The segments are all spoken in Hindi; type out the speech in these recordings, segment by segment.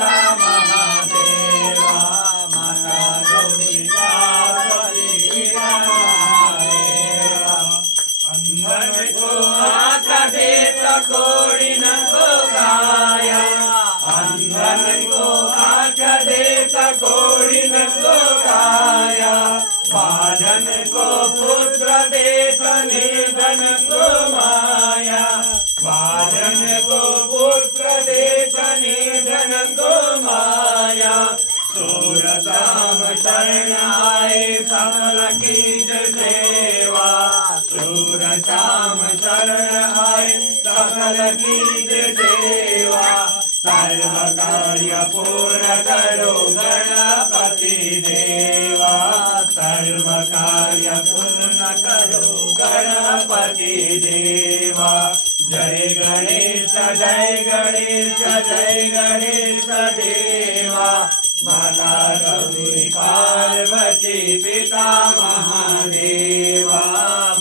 पिता महादेवा माता गौरी पार्वती पिता महादेवा अंगन को आका देता कोड़ी न को गाया अंगन को आका देता कोड़ी न को गाया बाजन को पुत्र देता निर्धन को माया बाजन को पुत्र देता निर्धन को माया सूर शाम शरण आए सकल कीज सेवा सूर शाम शरण आए सकल कीज सेवा सर्व कार्य पूर्ण करो गणपति देवा सर्व कार्य पूर्ण करो गणपति देवा जय गणेश जय गणेश देवा माता गौरी पार्वती पिता महादेवा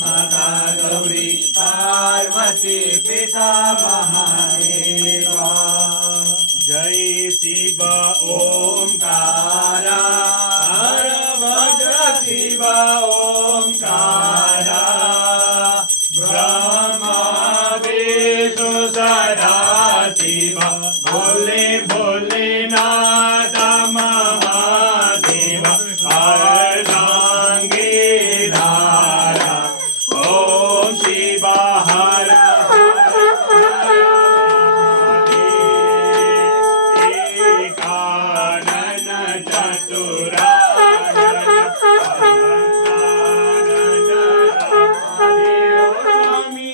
माता गौरी पार्वती पिता महादेवा जय शिव ओंकारा हर भद्र शिव ओंकारा ब्रह्मा विष्णु सदा शिव भोले भोलेनाथ महादेव अर्धांगिधारा ओम शिव हर एकानन चतुरानन स्वामी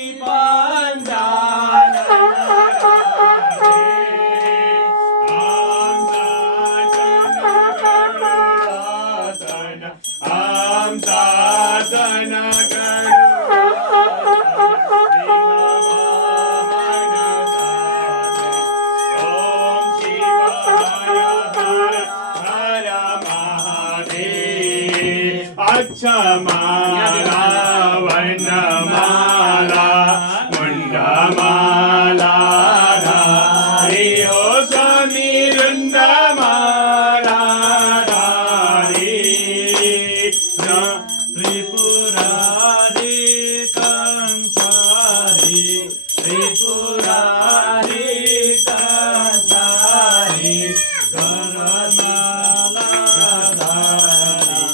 अक्षमाला वनमाला मुंडमाला धारी हो स्वामी रुंडमाला धारी त्रिपुरारी कंसारी त्रिपुरारी कंसारी करमाला धारी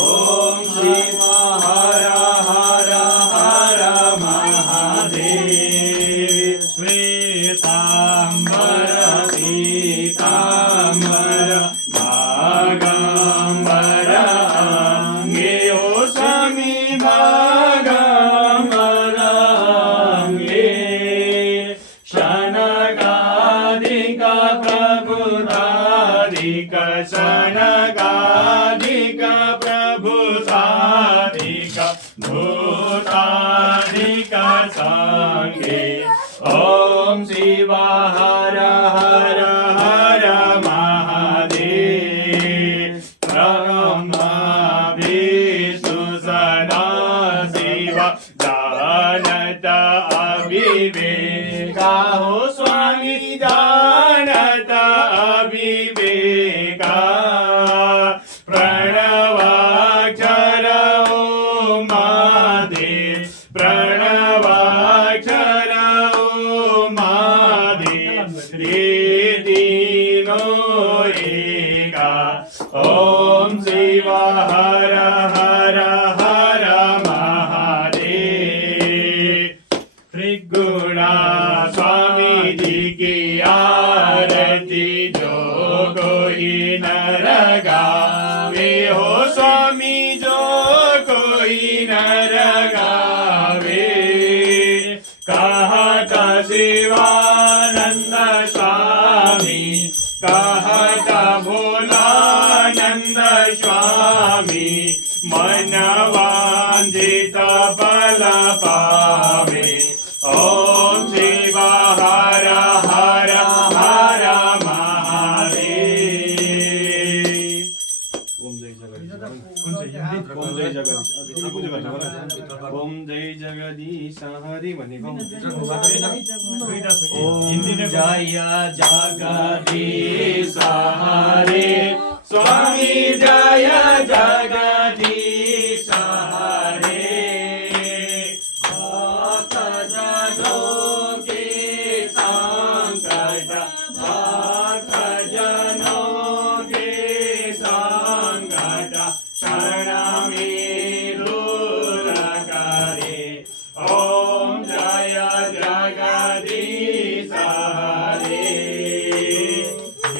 ओम शिव हर हर हर महादेव श्वेतांबर पीतांबर भागंबर अंगे ओ स्वामी भागंबर अंगे शनगाधिक प्रभुदाधिक शनगाधिक प्रभुदाधिक भूताधिक संगे ओम शिव हर हर हर महादेव ब्रह्मा विष्णु सदा शिव जानत अविवेका हो स्वामी जानत अविवेका प्रणवाक्षर ओम महादेव प्रणवाक्षर ओम महादेव तीनो एका ओम शिव हर हर हर महादेव त्रिगुणा स्वामी जी की आरती जो कोई नर गावे हो स्वामी जो कोई नर गावे कहता शिवानंद स्वामी कहता भोलानंद स्वामी मन वांछित फल पावे ओम शिव हर हर हर महादेव हिंदी म्हणे का ओम जय जगदीश हरे स्वामी जय जगदीश हरे भक्त जनों के संकट भक्त जनों के संकट क्षण में दूर करे ओम जय जगदीश हरे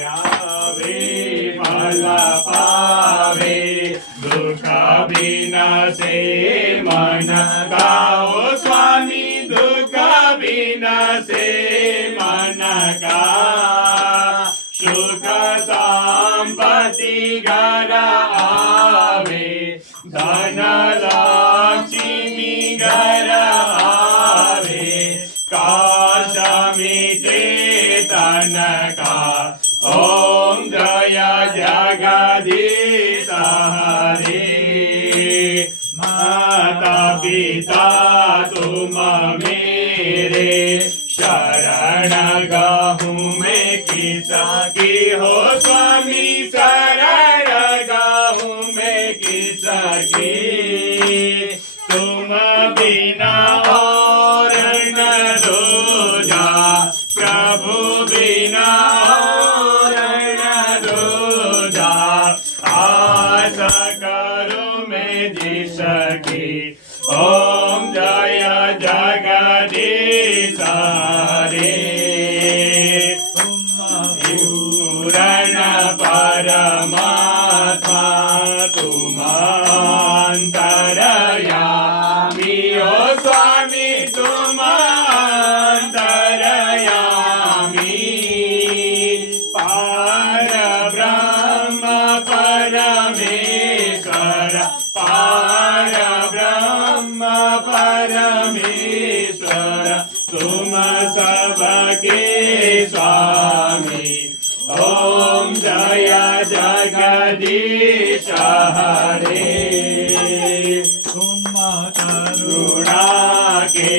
यावे फल पावे दुख बिनसे मन गाओ स्वामी दुख बिनसे मन का सुख संपत्ति घर आवे धन लक्ष्मी घर आवे काश मिटे तन का ओम जय जगदीश हरे माता पिता तुम मेरे शरण गहूँ मैं किसकी हो स्वामी शरण गहूँ मैं किसकी तुम बिना और न दूजा प्रभु बिना और न दूजा आस करो मैं जिसकी ओम जय जगदीश हरे पूर्ण परमात्मा तुम अंतरयामी ओ स्वामी तुम अंतरयामी पार ब्रह्म परमेश्वर पार ब्रह्म परमेश्वर तुम सबके स्वामी ओम जय जगदीश हरे तुम करुणा के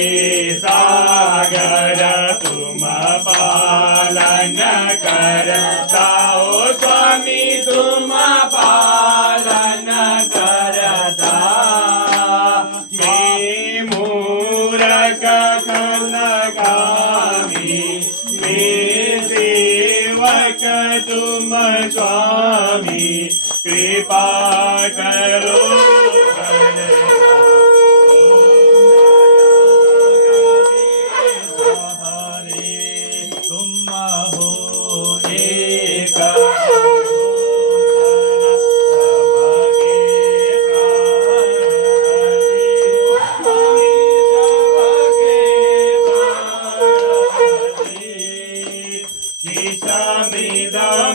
सागर तुम पालन करता हो स्वामी तुम पालन करता मैं मूरख खलगामी मैं सेवक तुम स्वामी कृपा करो तुम हो एक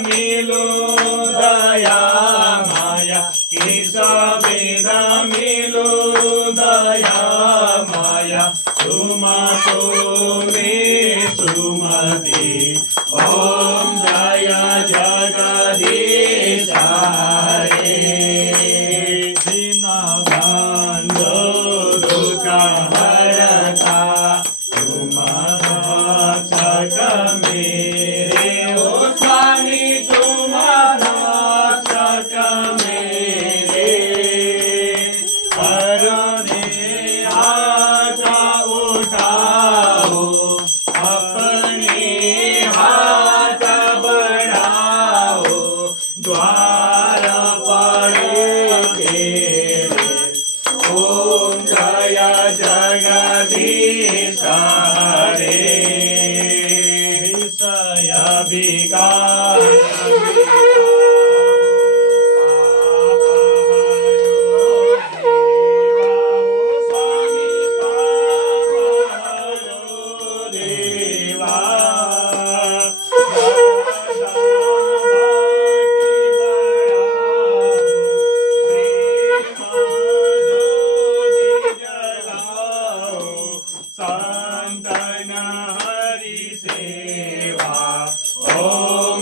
मिलो दया माया मिलो दया माया तुम तो में सुमति ओम जय जगदीश हरे दीनबंधु दुख हरता तुम रक्षक मेरे ओ स्वामी तुम रक्षक मेरे करुणे आजा उठाओ अपने हाथ बढ़ाओ द्वार पड़े तेरे ओम जय जगदीश हरे विषय विकार संतन हरि सेवा ओम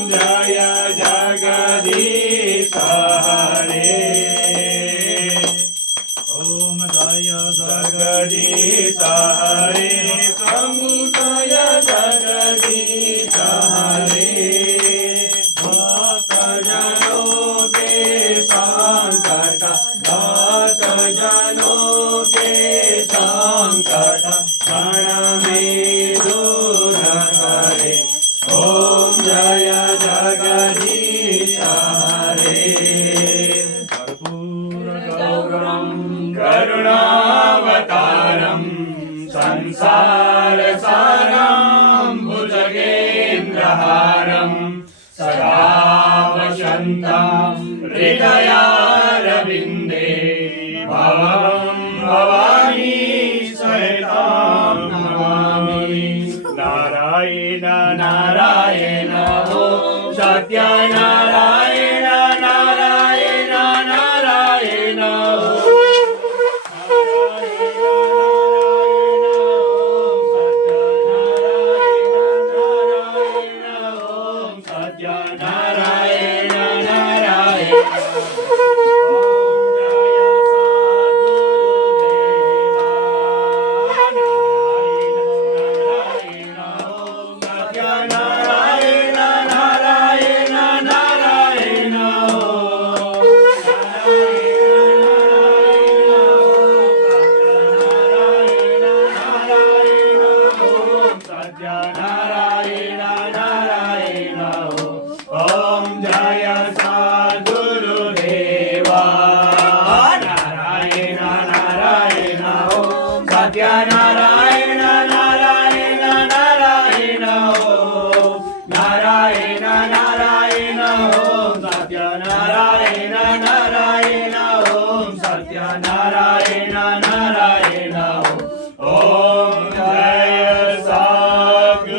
कल्पहारं सदा वसन्तं हृदयारविन्दे भवं भवानी सहितं नमामि। नारायण नारायण हो सत्यनारायण नारायण नारायण हो सत्यनारायण नारायण नारायण नारायण नारायण ओम नारायण नारायण ओम सत्यनारायण नारायण ओम सत्यनारायण नारायण ओम जय सद्गुरुदेवा।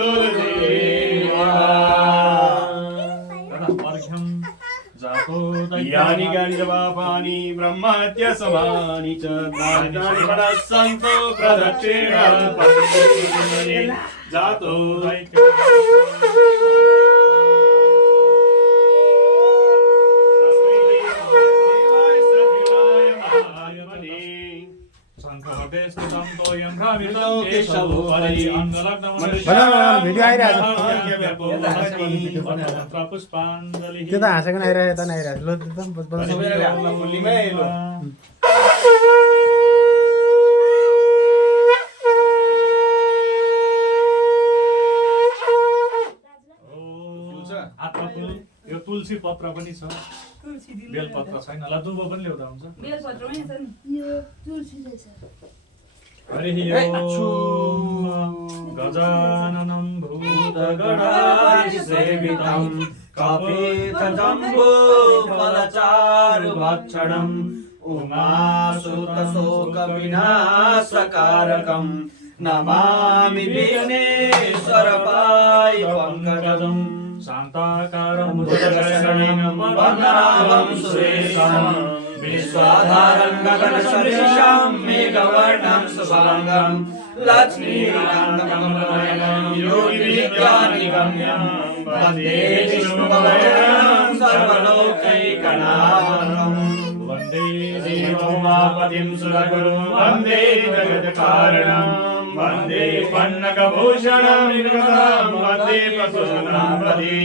यानि गंजवापानि ब्रह्मत्य समानि च तानि परस्सन्तो प्रदक्षिणं पतिते जातो त्यो त हाँसेको पनि आइरहेको त आइरहेको यो तुलसी पत्र पनि छ, बेल पत्र छैन, ल दुबो पनि ल्याउँदा हुन्छ। हरि ओम गजाननं भूतगणाधिसेवितं कपितजम्बो फलचारुभक्षणं उमासुतशोकविनाशकारकं नमामि विघ्नेश्वरपाय पङ्कजं शान्ताकारं भुजगशयनं वदनाभं सुरेशं विश्वाधारं गगनसदृशं मेघवर्णं शुभाङ्गं लक्ष्मीकान्तं योगिविद्यानिगम्यं वन्दे विष्णुभवनं सर्वलोकैकनाथं वन्दे देवोमापतिं सुरगुरुं वन्दे जगत्कारणं वन्दे पन्नगभूषणं निर्मलं वन्दे प्रसूनं वन्दे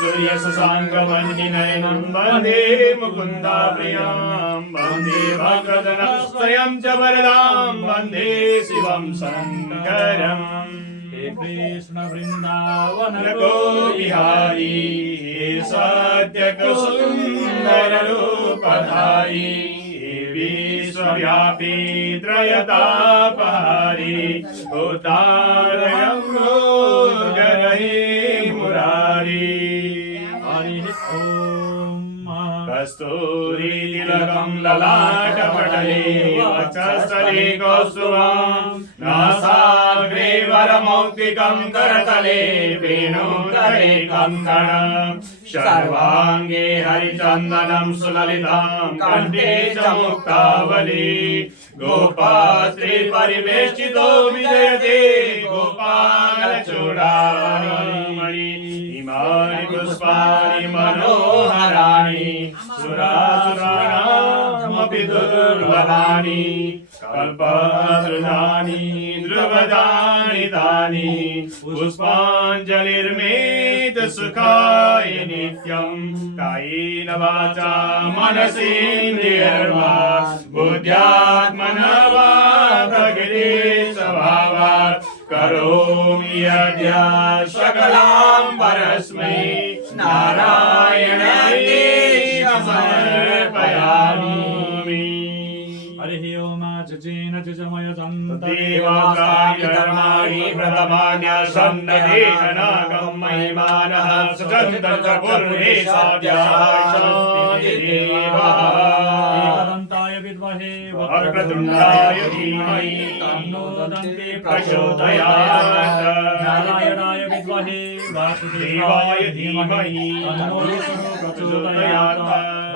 सूर्यशशाङ्कवह्निनयनं वन्दे मुकुन्दाप्रियं वन्दे भक्तजनस्तयं च वरदां वन्दे शिवं शङ्करम्। हे कृष्ण वृन्दावन को बिहारी हे सत्यकुसुन्दर रूपधारी हे विश्वव्यापी त्रयतापहारी उद्धारयं रोगरहि मुरारी। हरि ओम कस्तूरीतिलकं ललाटपटले वक्षस्थले कौस्तुभं नासाग्रे वरमौक्तिकं करतले वेणुकरे कङ्कणं सर्वाङ्गे हरिचन्दनं सुललितं कण्ठे च मुक्तावली गोपास्त्री परिवेष्टितो विजयते गोपालचूडामणि इमानि पुष्पाणि मनोहराणि सुरासुराणामपि दुर्लभानि कल्पतरुणानि ध्रुवदानि तानि पुष्पाञ्जलिर्मेत सुखाय नित्यं कायेन वाचा मनसेन्द्रियर्वा बुद्ध्यात्मना वा प्रकृते स्वभावात् करोमि यद्य सकलां परस्मै नारायणाय समर्पयामि। हरि ओम। वाचजेन जजमयजं देवाकाय कर्माणि प्रथमान्यसन्नदेहनागं महिमानः सुचन्दपूर्वे साध्याशादिदेवः एकदन्ताय विद्महे वक्रतुण्डाय धीमहि तन्नो दन्ते प्रचोदयात् नारायणाय विद्महे देवाय धीमहि तन्नो विष्णु प्रचोदयात्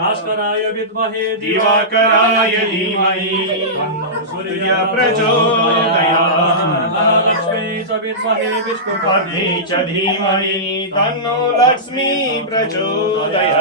भास्कराय विद्महे दिवाकराय धीमहि तन्नो सूर्य प्रचोदयात् महालक्ष्मी च विद्महे विष्णुपत्नी पत्नी च धीमहि तन्नो लक्ष्मी प्रचोदयात्